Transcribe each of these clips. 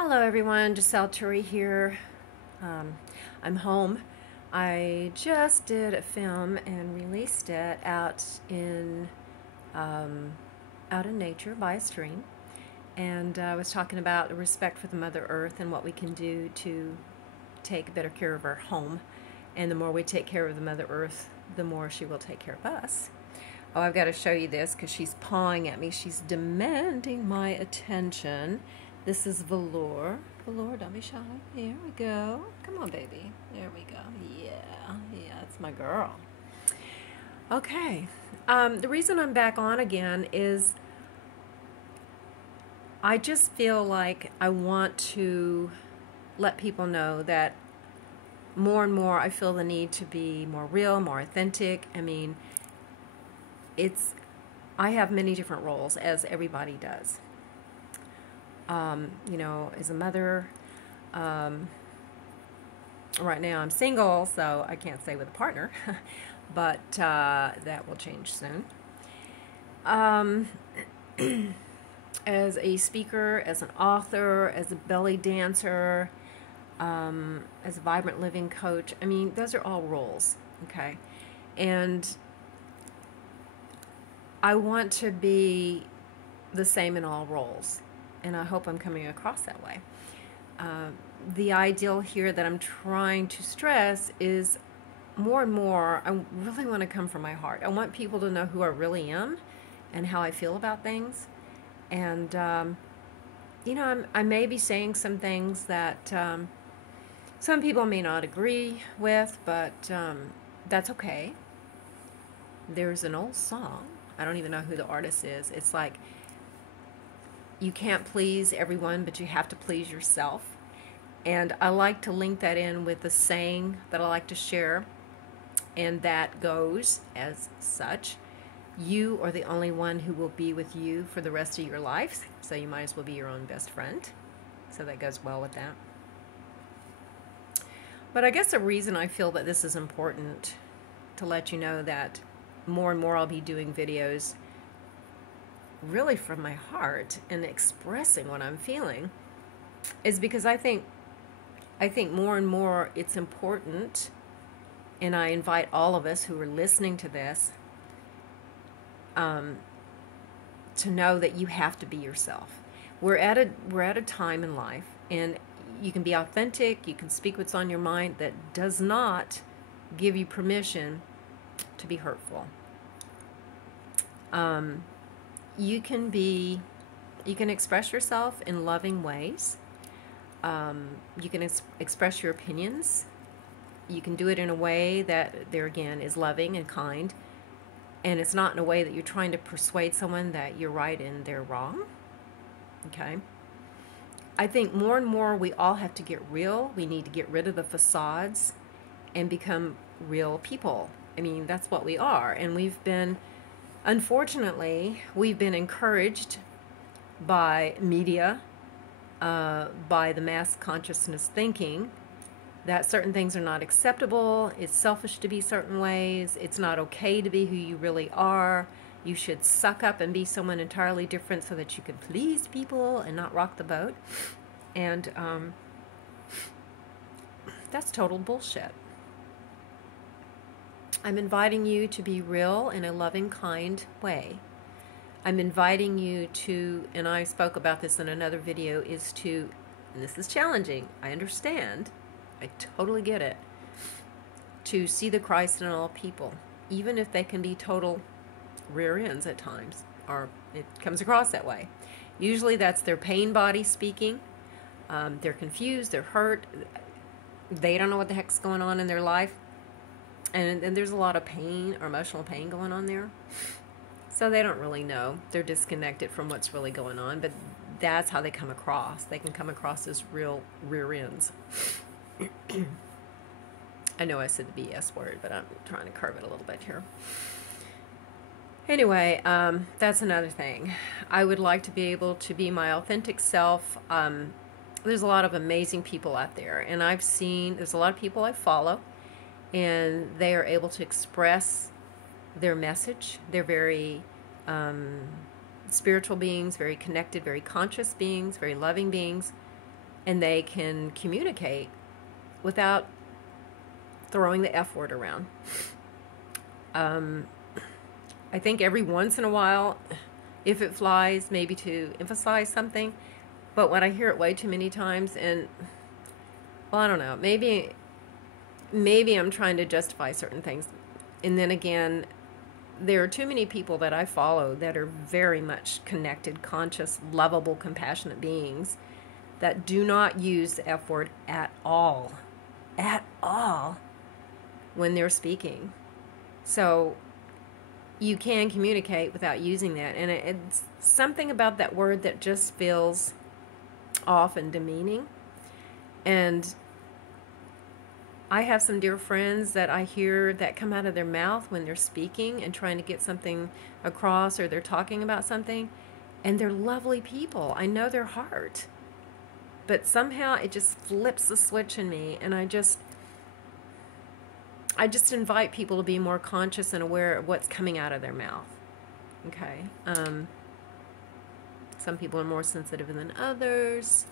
Hello everyone, just Ultreya here. I'm home. I just did a film and released it um, out in nature by a stream, and I was talking about the respect for the Mother Earth and what we can do to take better care of our home. And the more we take care of the Mother Earth, the more she will take care of us. Oh, I've got to show you this because she's pawing at me. She's demanding my attention. This is Velour. Velour, don't be shy. Here we go. Come on, baby. There we go. Yeah, it's my girl. Okay. The reason I'm back on again is I just feel like I want to let people know that more and more I feel the need to be more real, more authentic. I mean, I have many different roles, as everybody does. As a mother, right now I'm single, so I can't say with a partner, but that will change soon. As a speaker, as an author, as a belly dancer, as a vibrant living coach, I mean, those are all roles, okay? And I want to be the same in all roles, and I hope I'm coming across that way. The ideal here that I'm trying to stress is more and more, I really want to come from my heart. I want people to know who I really am and how I feel about things. And, I may be saying some things that some people may not agree with, but that's okay. There's an old song. I don't even know who the artist is. It's like, you can't please everyone, but you have to please yourself. And I like to link that in with the saying that I like to share, and that goes as such: you are the only one who will be with you for the rest of your life, so you might as well be your own best friend. So that goes well with that. But I guess the reason I feel that this is important to let you know that more and more I'll be doing videos really from my heart and expressing what I'm feeling is because I think more and more it's important, and I invite all of us who are listening to this to know that you have to be yourself. We're at a time in life, and you can be authentic, you can speak what's on your mind. That does not give you permission to be hurtful. You can express yourself in loving ways. You can express your opinions. You can do it in a way that, there again, is loving and kind. And it's not in a way that you're trying to persuade someone that you're right and they're wrong. Okay? I think more and more we all have to get real. We need to get rid of the facades and become real people. I mean, that's what we are. And unfortunately, we've been encouraged by media, by the mass consciousness thinking, that certain things are not acceptable. It's selfish to be certain ways. It's not okay to be who you really are. You should suck up and be someone entirely different so that you can please people and not rock the boat. And that's total bullshit. I'm inviting you to be real in a loving, kind way. I'm inviting you to, and I spoke about this in another video, and this is challenging, I understand, I totally get it, to see the Christ in all people, even if they can be total rear ends at times, or it comes across that way. Usually that's their pain body speaking. They're confused, they're hurt, they don't know what the heck's going on in their life, and there's a lot of pain or emotional pain going on there. So they don't really know. They're disconnected from what's really going on, but that's how they come across. They can come across as real rear ends. I know I said the BS word, but I'm trying to curve it a little bit here. Anyway, that's another thing. I would like to be able to be my authentic self. There's a lot of amazing people out there, and there's a lot of people I follow, and they are able to express their message. They're very spiritual beings, very connected, very conscious beings, very loving beings. and they can communicate without throwing the F word around. I think every once in a while, if it flies, maybe to emphasize something. But when I hear it way too many times, and, well, I don't know, maybe I'm trying to justify certain things. And then again, there are too many people that I follow that are very much connected, conscious, lovable, compassionate beings that do not use the F word at all when they're speaking. So you can communicate without using that. And it's something about that word that just feels off and demeaning. And I have some dear friends that I hear that come out of their mouth when they're speaking and trying to get something across, or they're talking about something, and they're lovely people. I know their heart. But somehow it just flips the switch in me, and I just invite people to be more conscious and aware of what's coming out of their mouth. Okay. Some people are more sensitive than others.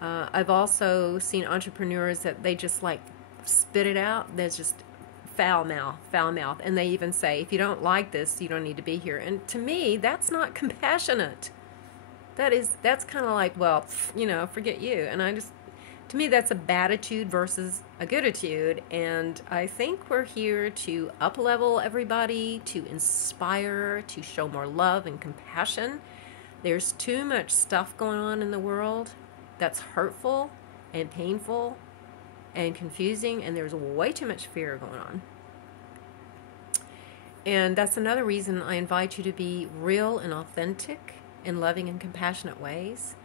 I've also seen entrepreneurs that they just like spit it out. There's just foul mouth. And they even say, if you don't like this, you don't need to be here. And to me, that's not compassionate. That's kind of like, well, forget you. And to me, that's a bad attitude versus a good attitude. And I think we're here to up-level everybody, to inspire, to show more love and compassion. There's too much stuff going on in the world that's hurtful and painful and confusing, and there's way too much fear going on. And that's another reason I invite you to be real and authentic in loving and compassionate ways.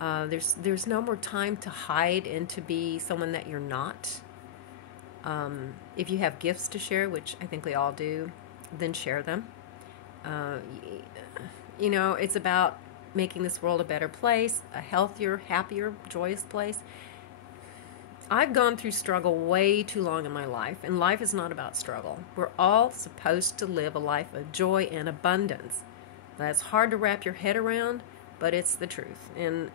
There's no more time to hide and to be someone that you're not. If you have gifts to share, which I think we all do, then share them. It's about making this world a better place, a healthier, happier, joyous place. I've gone through struggle way too long in my life, and life is not about struggle. We're all supposed to live a life of joy and abundance. That's hard to wrap your head around, but it's the truth. And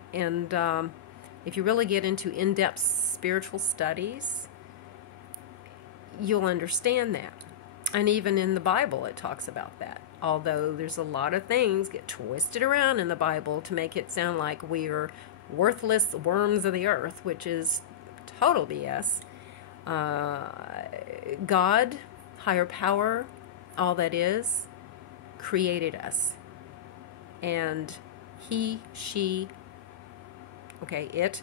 if you really get into in-depth spiritual studies, you'll understand that. And even in the Bible, it talks about that. Although there's a lot of things get twisted around in the Bible to make it sound like we are worthless worms of the earth, which is total BS. God, higher power, all that is, created us. And he, she, it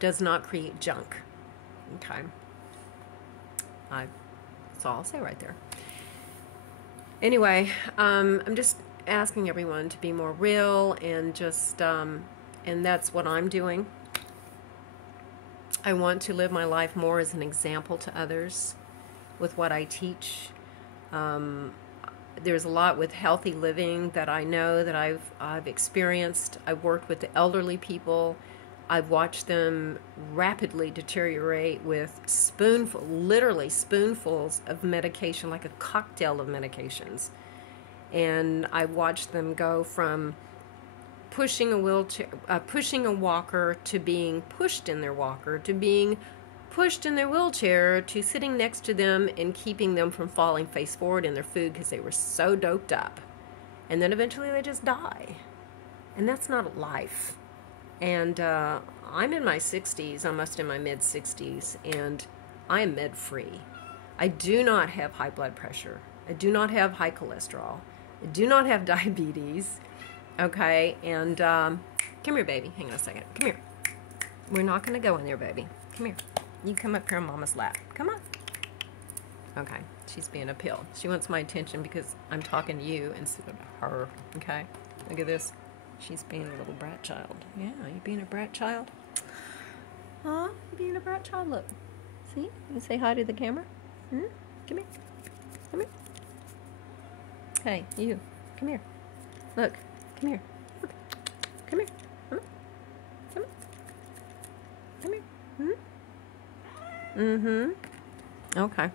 does not create junk. Okay. That's all I'll say right there. Anyway, I'm just asking everyone to be more real and just, and that's what I'm doing. I want to live my life more as an example to others with what I teach. There's a lot with healthy living that I know that I've experienced. I've worked with the elderly people. I've watched them rapidly deteriorate with literally spoonfuls of medication, like a cocktail of medications. And I've watched them go from pushing a walker to being pushed in their walker to being pushed in their wheelchair to sitting next to them and keeping them from falling face forward in their food because they were so doped up. And then eventually they just die. And that's not life. And I'm in my 60s, almost in my mid-60s, and I am med-free. I do not have high blood pressure. I do not have high cholesterol. I do not have diabetes. Okay, and come here, baby. Hang on a second. Come here. We're not going to go in there, baby. Come here. You come up here on Mama's lap. Come on. Okay, she's being a pill. She wants my attention because I'm talking to you instead of her. Okay, look at this. She's being a little brat child. Yeah, you being a brat child? Huh? You being a brat child? Look. See? You say hi to the camera? Come here. Come here. Hey, you. Come here. Look. Come here. Look. Come here. Come here. Come here. Come here. Okay.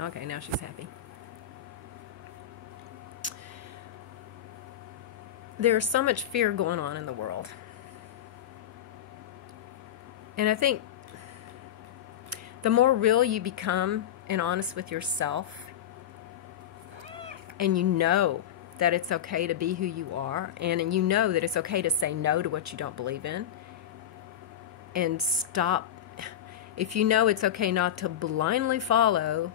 Okay, now she's happy. There's so much fear going on in the world. And I think the more real you become and honest with yourself, and you know that it's okay to be who you are, and you know that it's okay to say no to what you don't believe in, and stop. If you know it's okay not to blindly follow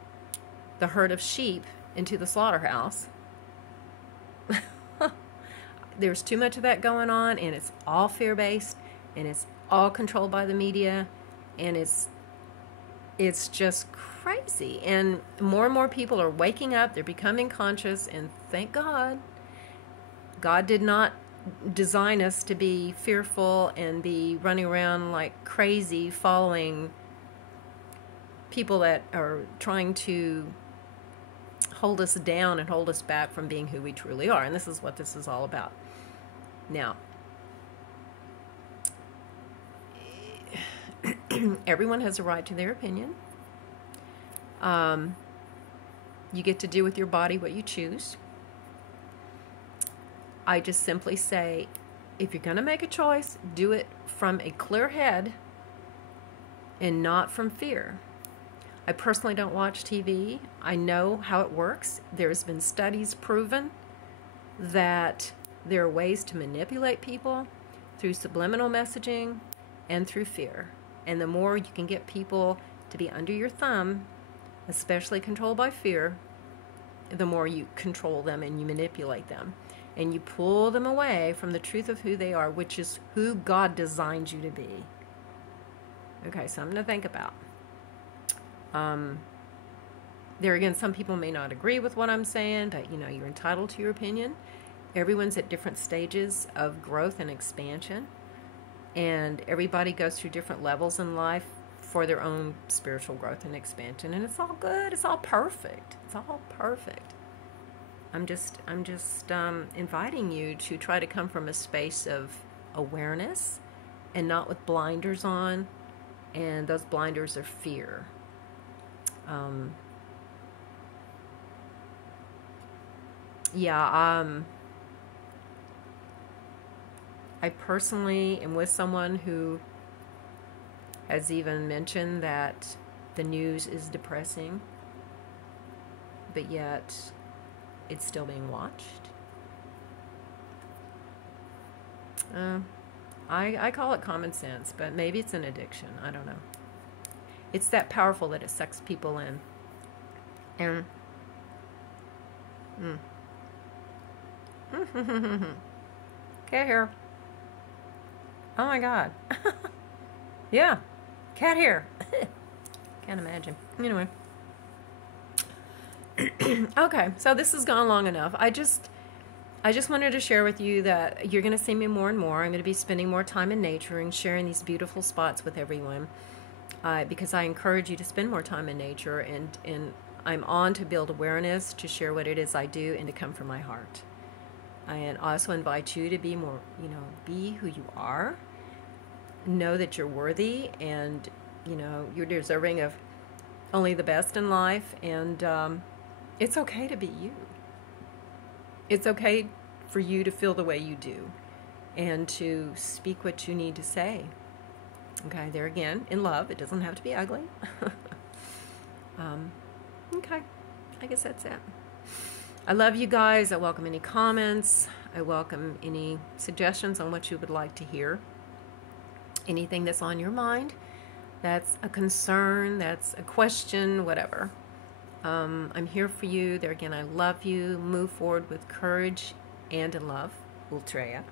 the herd of sheep into the slaughterhouse, there's too much of that going on, and it's all fear-based, and it's all controlled by the media, and it's just crazy. And more people are waking up, they're becoming conscious, and thank God. God did not design us to be fearful and be running around like crazy following people that are trying to hold us down and hold us back from being who we truly are. And this is what this is all about. Now, everyone has a right to their opinion. You get to do with your body what you choose. I just simply say, if you're going to make a choice, do it from a clear head and not from fear. I personally don't watch TV. I know how it works. There's been studies proven that there are ways to manipulate people through subliminal messaging and through fear. And the more you can get people to be under your thumb, especially controlled by fear, the more you control them and you manipulate them. And you pull them away from the truth of who they are, which is who God designed you to be. Okay, something to think about. There again, some people may not agree with what I'm saying, but you're entitled to your opinion. Everyone's at different stages of growth and expansion, and everybody goes through different levels in life for their own spiritual growth and expansion, and it's all good. It's all perfect. It's all perfect. I'm just inviting you to try to come from a space of awareness and not with blinders on, and those blinders are fear. I personally am with someone who has even mentioned that the news is depressing, but yet it's still being watched. I call it common sense, but maybe it's an addiction. I don't know. It's that powerful that it sucks people in. And cat hair. Oh my God. Yeah, cat hair. Can't imagine. Anyway. Okay, so this has gone long enough. I just wanted to share with you that you're going to see me more and more. I'm going to be spending more time in nature and sharing these beautiful spots with everyone, because I encourage you to spend more time in nature, and I'm on to build awareness, to share what it is I do, and to come from my heart. And I also invite you to be more, be who you are. Know that you're worthy, and you're deserving of only the best in life, and it's okay to be you. It's okay for you to feel the way you do and to speak what you need to say. Okay, there again, in love. It doesn't have to be ugly. Okay, I guess that's it. I love you guys. I welcome any comments. I welcome any suggestions on what you would like to hear. Anything that's on your mind, that's a concern, that's a question, whatever. I'm here for you. There again, I love you. Move forward with courage and in love. Ultreya.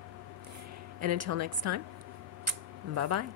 And until next time, bye-bye.